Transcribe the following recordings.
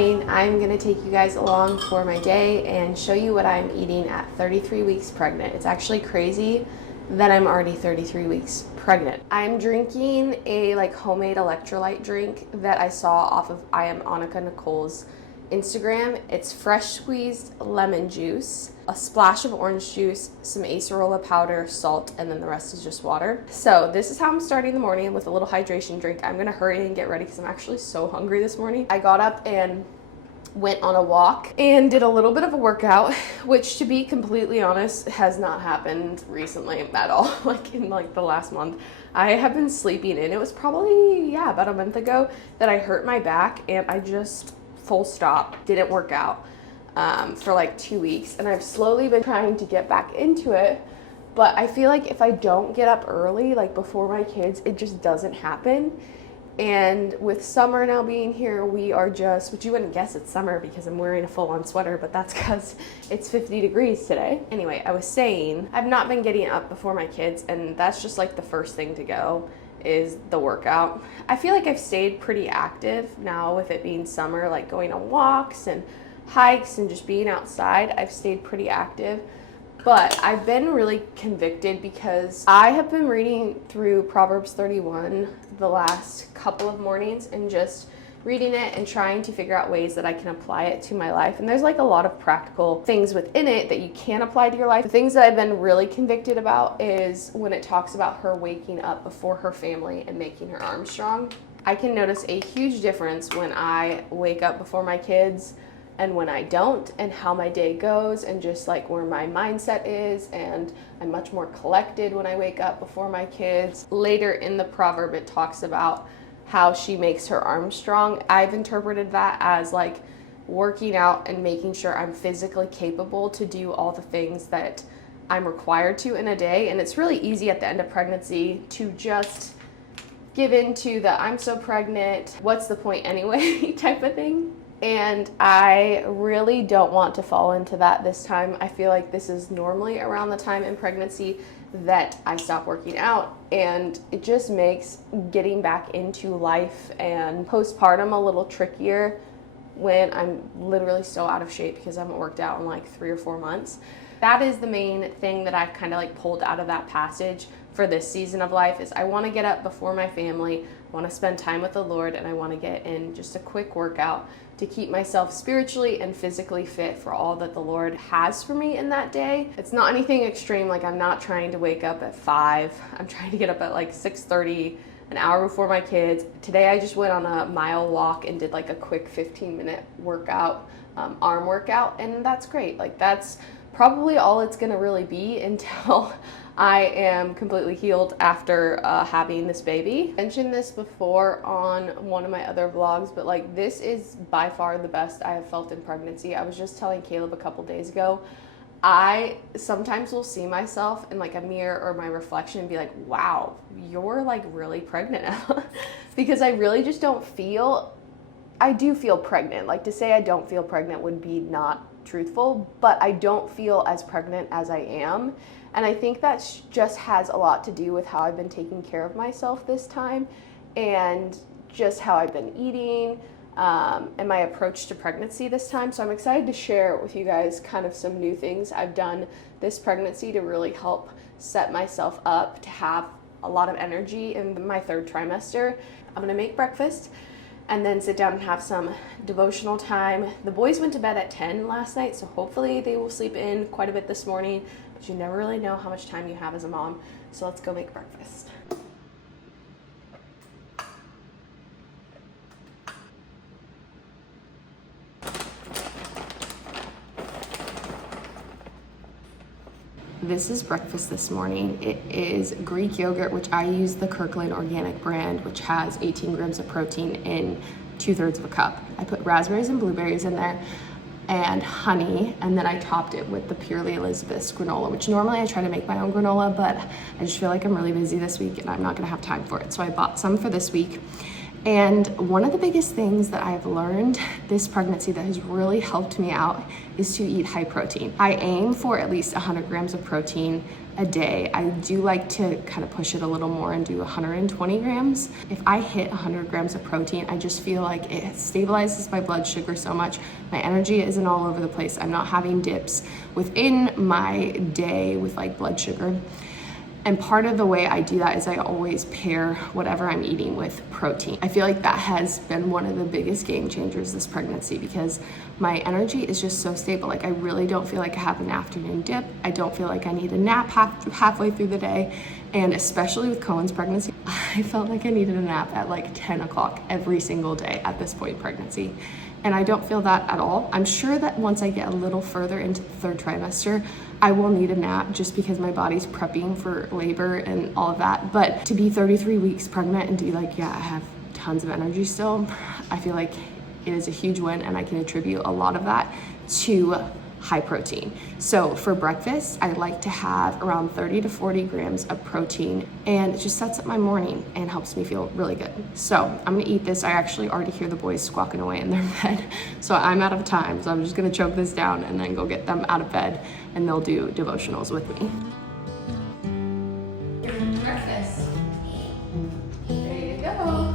morning, I'm gonna take you guys along for my day and show you what I'm eating at 33 weeks pregnant. It's actually crazy that I'm already 33 weeks pregnant. I'm drinking a homemade electrolyte drink that I saw off of I am Annika Nicole's Instagram. It's fresh squeezed lemon juice, a splash of orange juice, some acerola powder, salt, and then the rest is just water. So this is how I'm starting the morning, with a little hydration drink. I'm gonna hurry and get ready because I'm actually so hungry this morning. I got up and went on a walk and did a little bit of a workout, which, to be completely honest, has not happened recently at all, in the last month. I have been sleeping in. It was probably, about a month ago that I hurt my back, and I just full stop didn't work out for 2 weeks, and I've slowly been trying to get back into it, but I feel like if I don't get up early, before my kids, it just doesn't happen. And with summer now being here, we are just, which you wouldn't guess it's summer because I'm wearing a full-on sweater, but that's because it's 50 degrees today. Anyway, I was saying I've not been getting up before my kids, and that's just the first thing to go is the workout. I feel like I've stayed pretty active now with it being summer, going on walks and hikes and just being outside. I've stayed pretty active, but I've been really convicted because I have been reading through Proverbs 31 the last couple of mornings and just reading it and trying to figure out ways that I can apply it to my life. And there's a lot of practical things within it that you can apply to your life. The things that I've been really convicted about is when it talks about her waking up before her family and making her arms strong. I can notice a huge difference when I wake up before my kids and when I don't, and how my day goes, and just where my mindset is. And I'm much more collected when I wake up before my kids. Later in the proverb, it talks about how she makes her arms strong. I've interpreted that as working out and making sure I'm physically capable to do all the things that I'm required to in a day. And it's really easy at the end of pregnancy to just give into the I'm so pregnant, what's the point anyway type of thing. And I really don't want to fall into that this time. I feel like this is normally around the time in pregnancy that I stop working out, and it just makes getting back into life and postpartum a little trickier when I'm literally still out of shape because I haven't worked out in 3 or 4 months. That is the main thing that I've kind of pulled out of that passage for this season of life, is I want to get up before my family, I want to spend time with the Lord, and I want to get in just a quick workout to keep myself spiritually and physically fit for all that the Lord has for me in that day. It's not anything extreme. I'm not trying to wake up at 5. I'm trying to get up at 6:30, an hour before my kids. Today I just went on a mile walk and did a quick 15-minute workout, arm workout, and that's great. That's probably all it's gonna really be until I am completely healed after having this baby. I mentioned this before on one of my other vlogs, but this is by far the best I have felt in pregnancy. I was just telling Caleb a couple days ago, I sometimes will see myself in a mirror or my reflection and be like, wow, you're really pregnant now. Because I really just don't feel, I do feel pregnant. To say I don't feel pregnant would be not truthful, but I don't feel as pregnant as I am. And I think that just has a lot to do with how I've been taking care of myself this time, and just how I've been eating, and my approach to pregnancy this time. So I'm excited to share with you guys kind of some new things I've done this pregnancy to really help set myself up to have a lot of energy in my 3rd trimester. I'm gonna make breakfast and then sit down and have some devotional time. The boys went to bed at 10 last night, so hopefully they will sleep in quite a bit this morning, but you never really know how much time you have as a mom. So let's go make breakfast. This is breakfast this morning. It is Greek yogurt, which I use the Kirkland organic brand, which has 18 grams of protein in 2/3 of a cup. I put raspberries and blueberries in there and honey, and then I topped it with the Purely Elizabeth's granola, which normally I try to make my own granola, but I just feel like I'm really busy this week and I'm not gonna have time for it. So I bought some for this week. And one of the biggest things that I've learned this pregnancy that has really helped me out is to eat high protein. I aim for at least 100 grams of protein a day. I do like to kind of push it a little more and do 120 grams. If I hit 100 grams of protein, I just feel like it stabilizes my blood sugar so much. My energy isn't all over the place. I'm not having dips within my day with like blood sugar. And part of the way I do that is I always pair whatever I'm eating with protein. I feel like that has been one of the biggest game changers this pregnancy, because my energy is just so stable. Like, I really don't feel like I have an afternoon dip. I don't feel like I need a nap halfway through the day. And especially with Cohen's pregnancy, I felt like I needed a nap at like 10 o'clock every single day at this point in pregnancy. And I don't feel that at all. I'm sure that once I get a little further into the third trimester, I will need a nap just because my body's prepping for labor and all of that. But to be 33 weeks pregnant and to be like, yeah, I have tons of energy still, I feel like it is a huge win, and I can attribute a lot of that to high protein. So for breakfast, I like to have around 30 to 40 grams of protein, and it just sets up my morning and helps me feel really good. So I'm gonna eat this. I actually already hear the boys squawking away in their bed. So I'm out of time. So I'm just gonna choke this down and then go get them out of bed, and they'll do devotionals with me. Breakfast. There you go.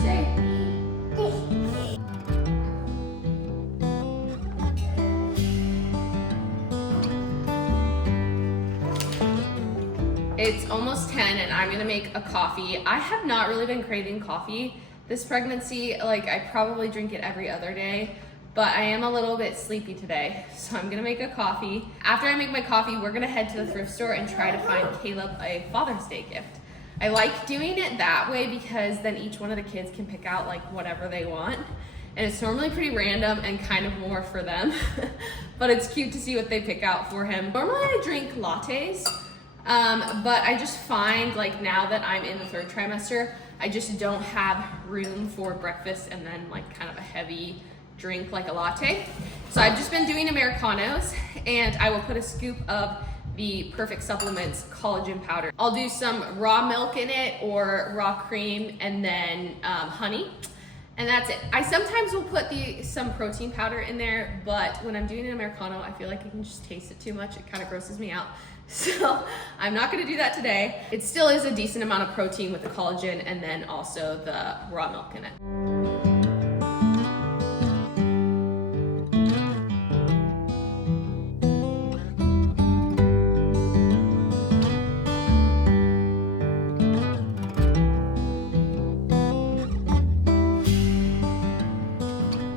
Stay. It's almost 10 and I'm gonna make a coffee. I have not really been craving coffee this pregnancy. Like, I probably drink it every other day, but I am a little bit sleepy today. So I'm gonna make a coffee. After I make my coffee, we're gonna head to the thrift store and try to find Caleb a Father's Day gift. I like doing it that way because then each one of the kids can pick out like whatever they want. And it's normally pretty random and kind of more for them, but it's cute to see what they pick out for him. Normally I drink lattes, but I just find like now that I'm in the third trimester, I just don't have room for breakfast and then like kind of a heavy drink like a latte. So I've just been doing Americanos, and I will put a scoop of the Perfect Supplements collagen powder. I'll do some raw milk in it or raw cream, and then honey. And that's it. I sometimes will put some protein powder in there, but when I'm doing an Americano, I feel like I can just taste it too much. It kind of grosses me out. So I'm not gonna do that today. It still is a decent amount of protein with the collagen and then also the raw milk in it.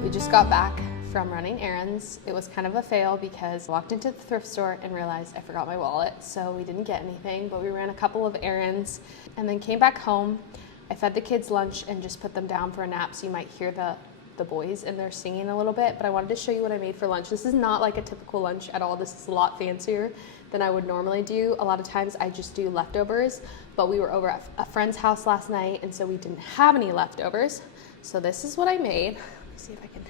We just got back from running errands. It was kind of a fail because I walked into the thrift store and realized I forgot my wallet, so we didn't get anything, but we ran a couple of errands and then came back home. I fed the kids lunch and just put them down for a nap, so you might hear the boys and they're singing a little bit, but I wanted to show you what I made for lunch. This is not like a typical lunch at all. This is a lot fancier than I would normally do. A lot of times I just do leftovers, but we were over at a friend's house last night, and so we didn't have any leftovers. So this is what I made. Let me see if I can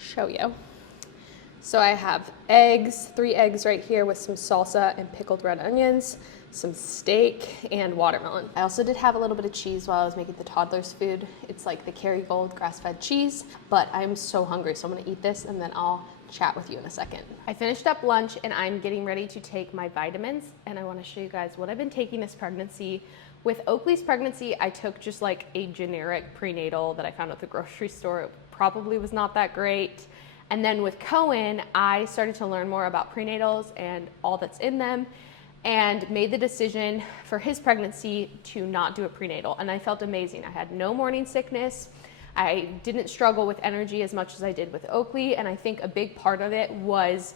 show you. So I have eggs, 3 eggs right here with some salsa and pickled red onions, some steak, and watermelon. I also did have a little bit of cheese while I was making the toddler's food. It's like the Kerrygold grass-fed cheese, but I'm so hungry, so I'm gonna eat this and then I'll chat with you in a second. I finished up lunch and I'm getting ready to take my vitamins, and I wanna show you guys what I've been taking this pregnancy. With Oakley's pregnancy, I took just like a generic prenatal that I found at the grocery store. It probably was not that great. And then with Cohen, I started to learn more about prenatals and all that's in them, and made the decision for his pregnancy to not do a prenatal. And I felt amazing. I had no morning sickness. I didn't struggle with energy as much as I did with Oakley. And I think a big part of it was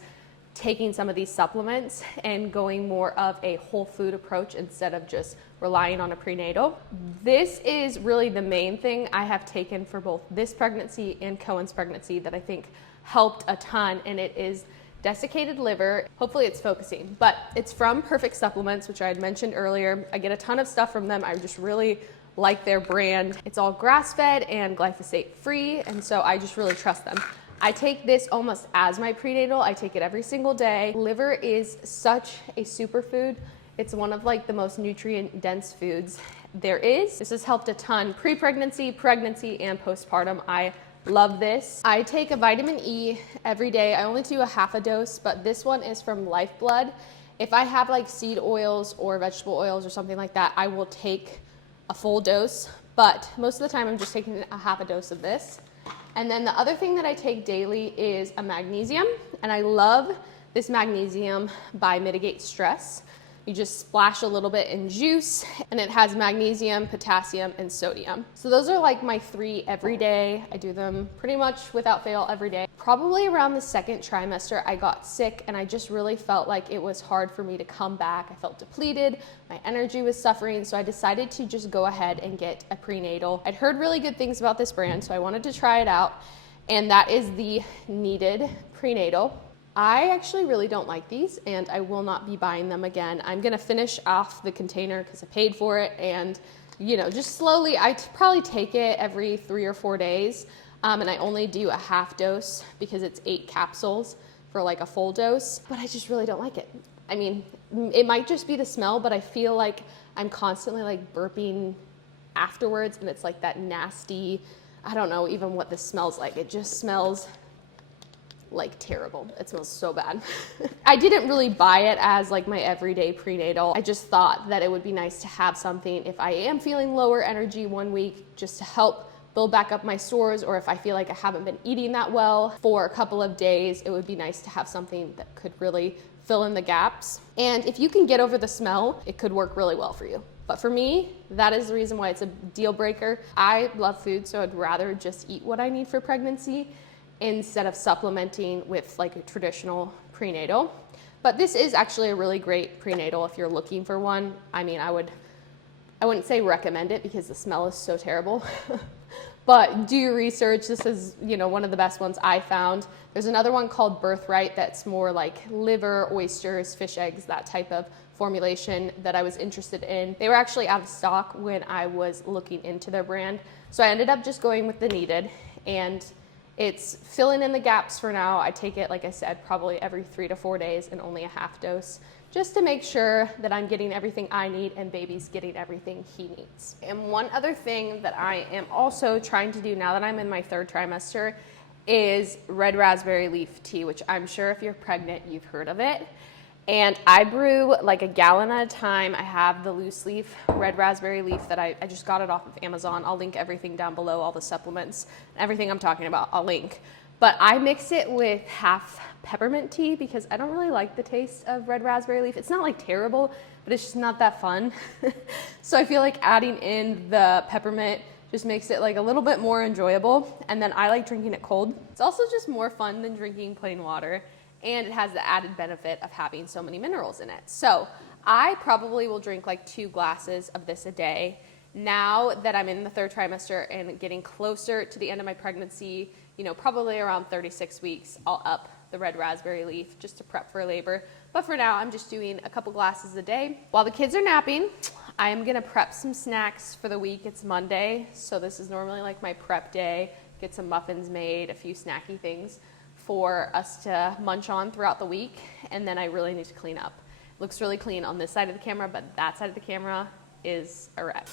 taking some of these supplements and going more of a whole food approach instead of just relying on a prenatal. This is really the main thing I have taken for both this pregnancy and Cohen's pregnancy that I think helped a ton, and it is desiccated liver. Hopefully it's focusing, but it's from Perfect Supplements, which I had mentioned earlier. I get a ton of stuff from them. I just really like their brand. It's all grass-fed and glyphosate free, and so I just really trust them. I take this almost as my prenatal. I take it every single day. Liver is such a superfood. It's one of like the most nutrient dense foods there is. This has helped a ton pre-pregnancy, pregnancy, and postpartum. I Love this. I take a vitamin E every day. I only do a half a dose, but this one is from Lifeblood. If I have like seed oils or vegetable oils or something like that, I will take a full dose, but most of the time I'm just taking a half a dose of this. And then the other thing that I take daily is a magnesium, and I love this magnesium by Mitigate Stress. You just splash a little bit in juice, and it has magnesium, potassium, and sodium. So those are like my 3 every day. I do them pretty much without fail every day. Probably around the 2nd trimester, I got sick, and I just really felt like it was hard for me to come back. I felt depleted, my energy was suffering, so I decided to just go ahead and get a prenatal. I'd heard really good things about this brand, so I wanted to try it out, and that is the Needed Prenatal. I actually really don't like these, and I will not be buying them again. I'm gonna finish off the container because I paid for it, and you know, just slowly, I probably take it every 3 or 4 days, and I only do a half dose because it's 8 capsules for like a full dose, but I just really don't like it. I mean, it might just be the smell, but I feel like I'm constantly like burping afterwards, and it's like that nasty, I don't know even what this smells like. It just smells like terrible. It smells so bad. I didn't really buy it as like my everyday prenatal. I just thought that it would be nice to have something if I am feeling lower energy one week, just to help build back up my stores, or if I feel like I haven't been eating that well for a couple of days, it would be nice to have something that could really fill in the gaps. And if you can get over the smell, it could work really well for you. But for me, that is the reason why it's a deal breaker. I love food, so I'd rather just eat what I need for pregnancy instead of supplementing with like a traditional prenatal. But this is actually a really great prenatal if you're looking for one. I mean, I wouldn't say recommend it because the smell is so terrible. But do your research. This is, you know, one of the best ones I found. There's another one called Birthright that's more like liver, oysters, fish eggs, that type of formulation that I was interested in. They were actually out of stock when I was looking into their brand. So I ended up just going with the Needed, and it's filling in the gaps for now. I take it, like I said, probably every 3 to 4 days and only a half dose, just to make sure that I'm getting everything I need and baby's getting everything he needs. And one other thing that I am also trying to do now that I'm in my 3rd trimester is red raspberry leaf tea, which I'm sure if you're pregnant, you've heard of it. And I brew like a gallon at a time. I have the loose leaf red raspberry leaf that I just got it off of Amazon. I'll link everything down below, all the supplements, everything I'm talking about, I'll link. But I mix it with half peppermint tea because I don't really like the taste of red raspberry leaf. It's not like terrible, but it's just not that fun. So I feel like adding in the peppermint just makes it like a little bit more enjoyable. And then I like drinking it cold. It's also just more fun than drinking plain water. And it has the added benefit of having so many minerals in it. So I probably will drink like 2 glasses of this a day. Now that I'm in the 3rd trimester and getting closer to the end of my pregnancy, you know, probably around 36 weeks, I'll up the red raspberry leaf just to prep for labor. But for now, I'm just doing a couple glasses a day. While the kids are napping, I am gonna prep some snacks for the week. It's Monday, so this is normally like my prep day. Get some muffins made, a few snacky things for us to munch on throughout the week, and then I really need to clean up. It looks really clean on this side of the camera, but that side of the camera is a wreck.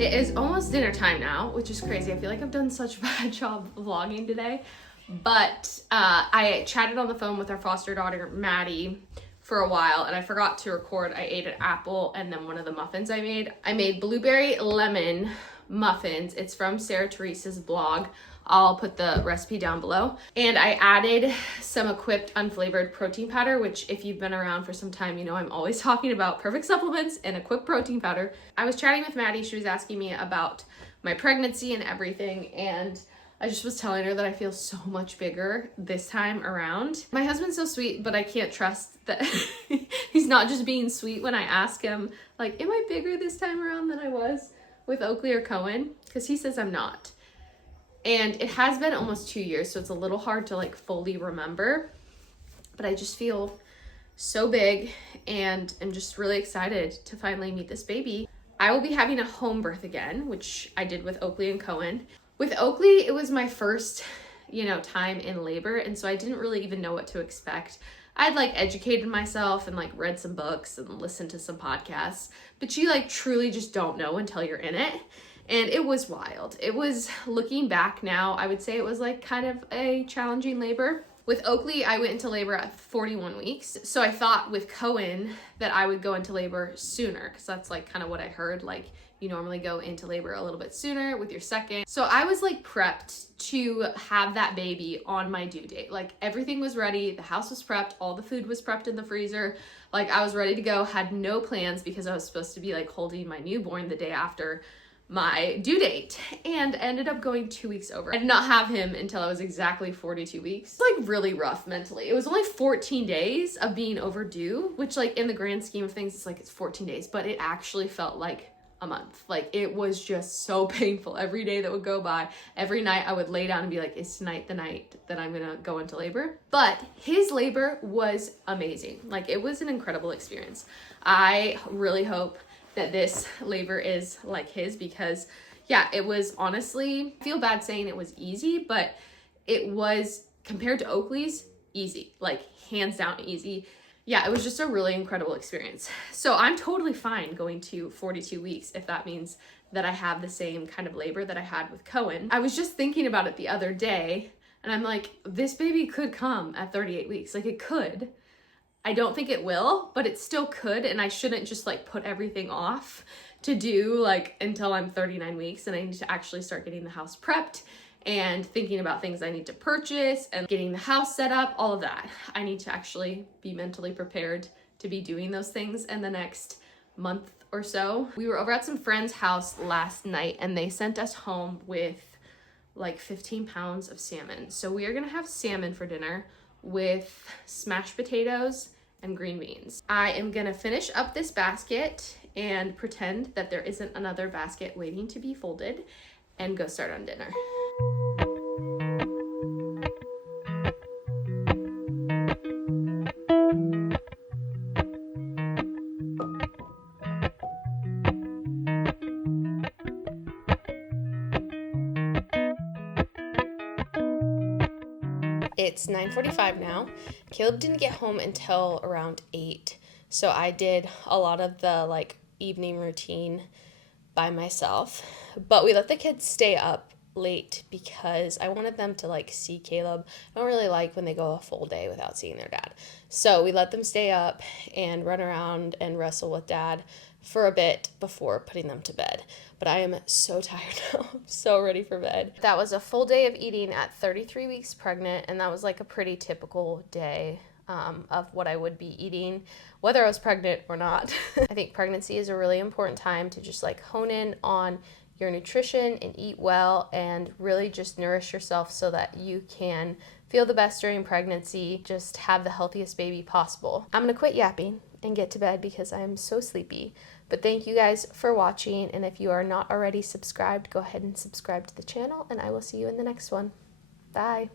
It is almost dinner time now, which is crazy. I feel like I've done such a bad job vlogging today. But I chatted on the phone with our foster daughter, Maddie, for a while, and I forgot to record. I ate an apple and then one of the muffins I made blueberry lemon muffins. It's from Sarah Teresa's blog. I'll put the recipe down below. And I added some Equipped unflavored protein powder, which if you've been around for some time, you know I'm always talking about perfect supplements and Equipped protein powder. I was chatting with Maddie. She was asking me about my pregnancy and everything, and I just was telling her that I feel so much bigger this time around. My husband's so sweet, but I can't trust that he's not just being sweet when I ask him, like, am I bigger this time around than I was with Oakley or Cohen? Because he says I'm not. And it has been almost 2 years, so it's a little hard to like fully remember, but I just feel so big and I'm just really excited to finally meet this baby. I will be having a home birth again, which I did with Oakley and Cohen. With Oakley, it was my first, time in labor, and so I didn't really even know what to expect. I'd educated myself and read some books and listened to some podcasts, but you truly just don't know until you're in it. And it was wild. It was, looking back now, I would say it was kind of a challenging labor. With Oakley, I went into labor at 41 weeks. So I thought with Cohen that I would go into labor sooner, because that's kind of what I heard. You normally go into labor a little bit sooner with your second. So I was prepped to have that baby on my due date. Everything was ready. The house was prepped. All the food was prepped in the freezer. I was ready to go, had no plans because I was supposed to be holding my newborn the day after my due date, and ended up going 2 weeks over. I did not have him until I was exactly 42 weeks. It's really rough mentally. It was only 14 days of being overdue, which in the grand scheme of things, it's 14 days, but it actually felt like a month. It was just so painful. Every day that would go by, every night I would lay down and be is tonight the night that I'm gonna go into labor? But his labor was amazing. It was an incredible experience. I really hope that this labor is like his, because it was honestly, I feel bad saying it was easy, but it was, compared to Oakley's, easy, hands down easy. It was just a really incredible experience. So I'm totally fine going to 42 weeks if that means that I have the same kind of labor that I had with Cohen. I was just thinking about it the other day, and I'm this baby could come at 38 weeks. It could. I don't think it will, but it still could, and I shouldn't just put everything off to do until I'm 39 weeks, and I need to actually start getting the house prepped and thinking about things I need to purchase and getting the house set up, all of that. I need to actually be mentally prepared to be doing those things in the next month or so. We were over at some friend's house last night, and they sent us home with 15 pounds of salmon. So we are gonna have salmon for dinner with smashed potatoes and green beans. I am gonna finish up this basket and pretend that there isn't another basket waiting to be folded and go start on dinner. It's 9:45 now. Caleb didn't get home until around 8, so I did a lot of the evening routine by myself. But we let the kids stay up late because I wanted them to see Caleb. I don't really like when they go a full day without seeing their dad. So we let them stay up and run around and wrestle with dad for a bit before putting them to bed. But I am so tired now. I'm so ready for bed. That was a full day of eating at 33 weeks pregnant, and that was a pretty typical day of what I would be eating, whether I was pregnant or not. I think pregnancy is a really important time to just hone in on your nutrition and eat well and really just nourish yourself so that you can feel the best during pregnancy, just have the healthiest baby possible. I'm gonna quit yapping and get to bed because I'm so sleepy. But thank you guys for watching, and if you are not already subscribed, go ahead and subscribe to the channel, and I will see you in the next one. Bye.